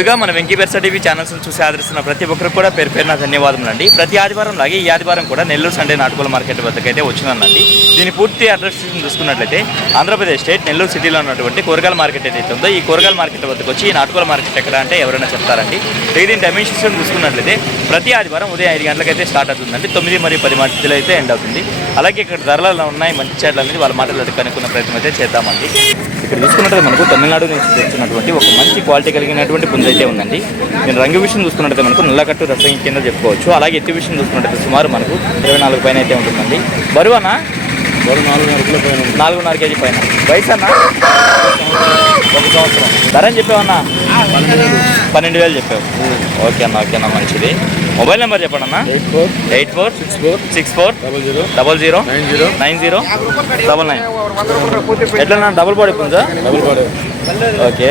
ముందుగా మన Venky బెర్సా TV channels చూసి ఆదరిస్తున్న ప్రతి ఒక్కరికి కూడా పేరు పేరున ధన్యవాదములు అండి. ప్రతి ఆదివారం లాగే ఈ ఆదివారం కూడా నెల్లూరు సండే నాటుకోల మార్కెట్ వద్దకైతే వచ్చినానండి. దీని పూర్తి అడ్రస్ చూసుకున్నట్లయితే ఆంధ్రప్రదేశ్ స్టేట్ నెల్లూరు సిటీలో ఉన్నటువంటి కూరగాయల మార్కెట్ ఏదైతే ఉందో ఈ కూరగాయల మార్కెట్ వద్దకు వచ్చి ఈ నాటుకోల మార్కెట్ ఎక్కడ అంటే ఎవరైనా చెప్తారండి. దీని డైమెన్షన్స్ చూసుకున్నట్లయితే ప్రతి ఆదివారం ఉదయం 5 గంటలకైతే స్టార్ట్ అవుతుందండి. 9 మరియు 10 మధ్యలో అయితే ఎండ్ అవుతుంది. అలాగే ఇక్కడ ధరలు ఉన్నాయి మంచి చెట్లు అనేది వాళ్ళ మాటలు కనుక్కున్న ప్రయత్నం అయితే చేద్దామండి. ఇక్కడ చూసుకున్నట్లయితే మనకు తమిళనాడు నుంచి తెచ్చినటువంటి ఒక మంచి క్వాలిటీ కలిగినటువంటి పుంజ అయితే ఉందండి. నేను రంగు విషయం చూసుకున్నట్లయితే మనకు నల్లకట్టు రసం కింద చెప్పుకోవచ్చు. అలాగే ఎత్తు విషయం చూసుకున్నట్లయితే సుమారు మనకు 24 పైన అయితే ఉంటుందండి. బరువనా 4.5 కేజీ పైన. వయసు అన్న 1 సంవత్సరం. ధర అని చెప్పావన్నా 12,000 చెప్పావు. ఓకే అన్న మంచిది. మొబైల్ నెంబర్ చెప్పండి అన్న. 846400909099. ఎట్లా డబుల్ బాడీ పుంజా? ఓకే.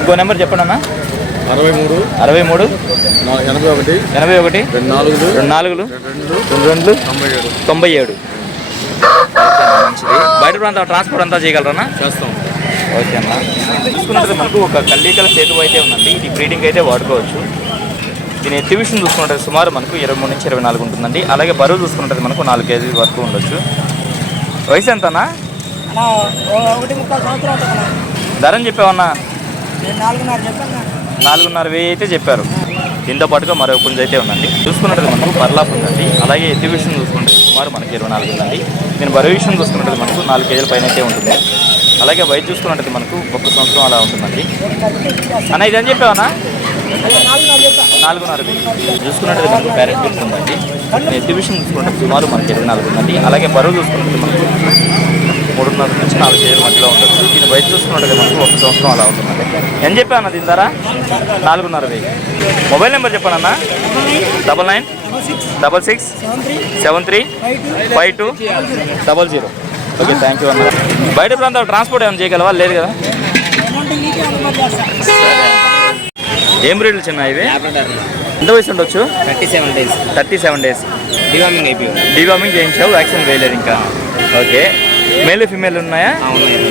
ఇంకో నెంబర్ చెప్పండి అన్న. 63 81 24 22 97. మంచిది. బయట ప్రాంతం ట్రాన్స్పోర్ట్ అంతా చేయగలరా? చేస్తాం. ఓకే అన్న. చూసుకున్నట్టు మనకు ఒక కల్లీకల సేతు అయితే ఉందండి. ఇది బ్రీడింగ్ అయితే వాడుకోవచ్చు. దీని ఎత్తు విషయం చూసుకున్నట్టు సుమారు మనకు 23 నుంచి 24 ఉంటుందండి. అలాగే బరువు చూసుకున్నట్టు మనకు 4 కేజీ వరకు ఉండొచ్చు. వయసు ఎంతనా? 1.5 ధర అని చెప్పావన్నా? 4,500 అయితే చెప్పారు. దీంతో పాటుగా మరో పుంజ అయితే ఉందండి. చూసుకున్నట్టు మనకు పర్లా ఉందండి. అలాగే ఎత్తు విషయం చూసుకుంటే సుమారు మనకి 24 ఉందండి. దీని బరువు విషయం చూసుకున్నట్టు మనకు 4 కేజీల పైన అయితే ఉంటుంది. అలాగే వయసు చూసుకున్నట్టు మనకు 1 సంవత్సరం అలా ఉంటుందండి. అన్న ఇది అని చెప్పావన్నా? 4,500. చూసుకున్నట్టు మనకు ప్యారెట్ ఫిక్స్ ఉందండి. ఎత్తు విషయం చూసుకుంటే సుమారు మనకి 24 ఉందండి. అలాగే బరువు చూసుకున్నట్టు మనకు 3.5 నుంచి 4 కేజీల మధ్యలో ఉండొచ్చు. దీని వయసు చూసుకున్నట్టు మనకు 1 సంవత్సరం అలా ఉంటుందండి. ఏం చెప్పాను దీని ధర? 4,500. మొబైల్ నెంబర్ చెప్పాను అన్న. 9966735200. ఓకే, థ్యాంక్ యూ అన్న. బయట ప్రాంతాలు ట్రాన్స్పోర్ట్ ఏమైనా చేయగలవా? లేదు కదా. ఏం బ్రీడ్లు చిన్న ఇవి? ఎంత వయసు ఉండొచ్చు? 37 డేస్. డివార్మింగ్ చేయించావు, వ్యాక్సిన్ వేయలేదు ఇంకా. ఓకే. మేల్ ఫీమేల్ ఉన్నాయా?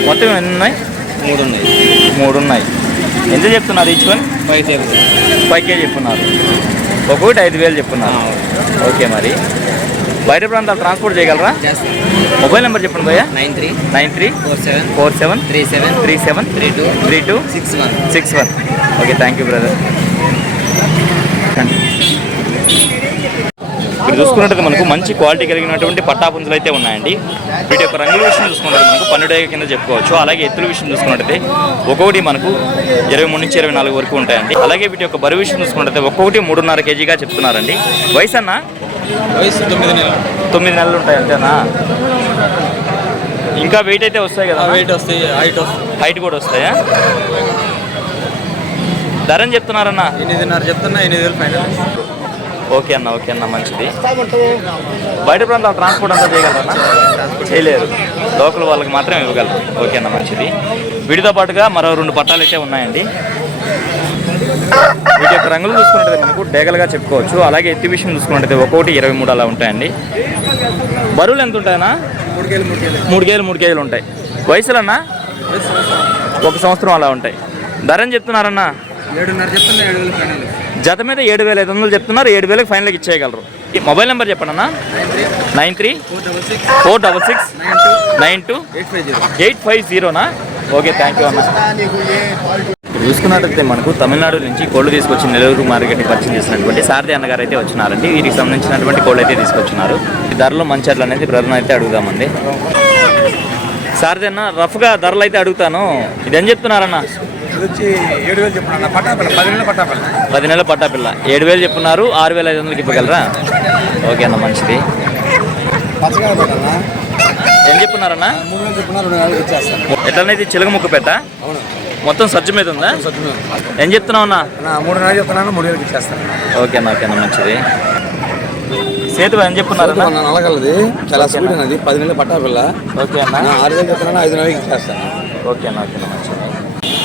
మొత్తం ఎన్ని ఉన్నాయి? 3 ఉన్నాయి. ఎంత చెప్తున్నారు ఈచ్ వన్? 5 కేజీ చెప్తున్నారు. ఒక్కొక్కటి 5,000 చెప్తున్నారు. ఓకే. మరి బయట ప్రాంతాలు ట్రాన్స్పోర్ట్ చేయగలరా? మొబైల్ నెంబర్ చెప్పండి భయ్యా. 934737373261. Okay, thank you brother. ఇక్కడ చూసుకున్నట్టు మనకు మంచి క్వాలిటీ కలిగినటువంటి పట్టా పుంజులు అయితే ఉన్నాయండి. వీటి యొక్క రంగుల విషయం చూసుకున్నట్టు మనకు 12 కింద చెప్పుకోవచ్చు. అలాగే ఎత్తుల విషయం చూసుకున్నట్టయితే ఒక్కొక్కటి మనకు 23 నుంచి 24 వరకు ఉంటాయండి. అలాగే వీటి యొక్క బరువు విషయం చూసుకున్నట్టయితే ఒక్కొక్కటి 3.5 కేజీగా చెప్తున్నారండి. వయసు అన్న? వయసు 9 నెలలు ఉంటాయి అంతేనా? ఇంకా వెయిట్ అయితే వస్తాయి కదా? వెయిట్ వస్తాయి, హైట్ కూడా వస్తాయా? ధర అని చెప్తున్నారన్న? 8,500 చెప్తున్నా. 8,000 ఫైనల్. ఓకే అన్న మంచిది. బయట ప్రాంతాలు ట్రాన్స్పోర్ట్ అంతా చేయగలరా? చేయలేరు, లోకల్ వాళ్ళకి మాత్రం ఇవ్వగలరు. ఓకే అన్న మంచిది. వీటితో పాటుగా మరో 2 పట్టాలు అయితే ఉన్నాయండి. వీటి యొక్క రంగులు చూసుకున్నట్టు మనకు డేగలుగా చెప్పుకోవచ్చు. అలాగే ఎత్తి విషయం చూసుకున్నట్టయితే ఒక్కొక్కటి 23 అలా ఉంటాయండి. బరువులు ఎంత ఉంటాయన్నా? 3 కేజీలు ఉంటాయి. వయసులన్నా? 1 సంవత్సరం అలా ఉంటాయి. ధర అని చెప్తున్నారన్నా? 7,500 చెప్తున్నా. 7,000 ఫైనల్. జత మీద 7,500 చెప్తున్నారు. 7,000 ఫైనల్కి ఇచ్చేయగలరు. మొబైల్ నెంబర్ చెప్పండి అన్న. 9346929850. ఓకే, థ్యాంక్ యూ అన్న. చూసుకున్నట్టయితే మనకు తమిళనాడు నుంచి కోళ్ళు తీసుకొచ్చి నెల్లూరు మార్కెట్ని పరిచయం చేసినటువంటి సారథి అన్నగారు అయితే వచ్చినారండి. వీరికి సంబంధించినటువంటి కోళ్ళు అయితే తీసుకొచ్చినారు. ఈ ధరలో మంచి అట్లా అనేది బ్రదర్ని అయితే అడుగుదామండి. సారథి అన్న, రఫ్గా ధరలు అయితే అడుగుతాను. ఇది ఏం చెప్తున్నారన్న? 7,000 చెప్తున్నా. 10 నెలల పట్టాపిల్ల 7,000 చెప్తున్నారు. 6,500కి ఇవ్వగలరా? ఓకే అన్న మంచిది. ఏం చెప్తున్నారన్నా? 3,000 చెప్తున్నా. 2,000 ఇచ్చేస్తాను. ఎట్లనైతే చిలక ముక్క పెట్ట మొత్తం సజ్జ మీద ఉందా? ఏం చెప్తున్నావు అన్న? 3,000 చెప్తున్నాను. 3,000 ఇచ్చేస్తాను. ఓకే అన్న మంచిది. సేతు ఏం చెప్తున్నారు? నల్లగలది చాలా స్పీడ్ అన్నది. 10 నెలల పట్టాపిల్ల. ఓకే అన్న. 6,000 చెప్తున్నాను. 5,000 ఇచ్చేస్తాను. ఓకే అన్న మంచిది.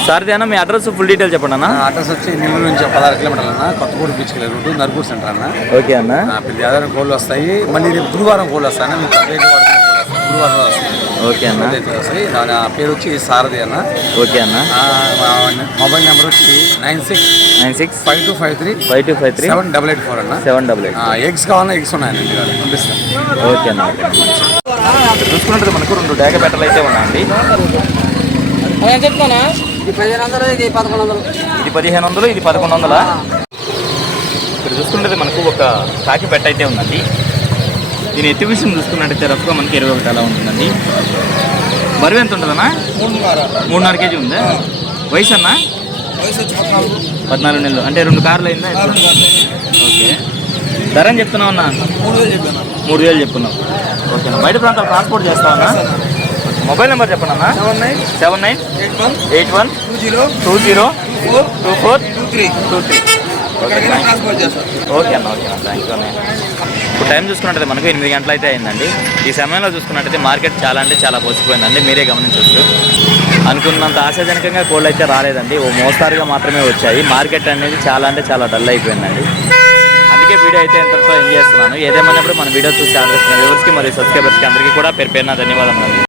సారథి అన్న, మీ అడ్రస్ ఫుల్ డీటెయిల్ చెప్పండి అన్న. అడ్రస్ వచ్చి నెల్లూరు నుంచి 16 కిలోమీటర్లు అన్న. కొత్తగూడ బీచ్ రూట్, నర్పూర్ సెంటర్ అన్న. ఓకే అన్న. ప్రతి ఆధారం కోళ్ళు వస్తాయి. మళ్ళీ రేపు గురువారం కోళ్ళు వస్తాయి. మీకు గురువారం వస్తాయి. ఓకే అన్న. వస్తాయి. దాని పేరు వచ్చి సారథి అన్న. ఓకే అన్న. మొబైల్ నెంబర్ వచ్చి 96 5253 5253 7884 అన్న. 788. ఎగ్స్ కావాలన్నా ఎగ్స్ ఉన్నాయండి పంపిస్తాను. ఓకే అన్న. చూసుకున్నట్టు మనకు 2 డేగ బెట్టలు అయితే ఉన్నాయండి. చెప్తానా ఇది 1500 ఇది 1100. ఇది 1500 ఇది 1100. ఇక్కడ చూసుకున్నట్టు మనకు ఒక కాకి పెట్ట అయితే ఉందండి. దీని ఎత్తు విషయం చూసుకున్నట్టయితే రఫ్గా మనకి 21 అలా ఉంటుందండి. బరువు ఎంత ఉంటుందన్నా? 3.5 కేజీ ఉందా? వయసు అన్న? 14 నెలలు అంటే 2 కార్లు అయిందా? ఓకే. ధర అని చెప్తున్నావు అన్న? 3,000 చెప్తున్నావు. ఓకేనా. బయట ప్రాంతాలు ట్రాన్స్పోర్ట్ చేస్తావన్నా? మొబైల్ నెంబర్ చెప్పండి అన్న. 7981202423. ఓకే అన్న. ఓకే అన్న. థ్యాంక్ యూ అన్నయ్య. ఇప్పుడు టైం చూసుకున్నట్టయితే మనకు 8 గంటలు అయితే అయిందండి. ఈ సమయంలో చూసుకున్నట్టయితే మార్కెట్ చాలా అంటే చాలా పోసిపోయిందండి. మీరే గమనించవచ్చు. అనుకున్నంత ఆశాజనకంగా కోళ్ళు అయితే రాలేదండి. ఓ మోస్తారుగా మాత్రమే వచ్చాయి. మార్కెట్ అనేది చాలా అంటే చాలా డల్ అయిపోయిందండి. అందుకే వీడియో అయితే ఎంతతో ఎంజాయ్ చేస్తున్నాను. ఏదేమైనప్పుడు మన వీడియో చూసి ఆదరిస్తున్న వ్యూవర్స్కి మరియు సబ్స్క్రైబర్స్కి అందరికీ కూడా పేరు పేరున ధన్యవాదాలు.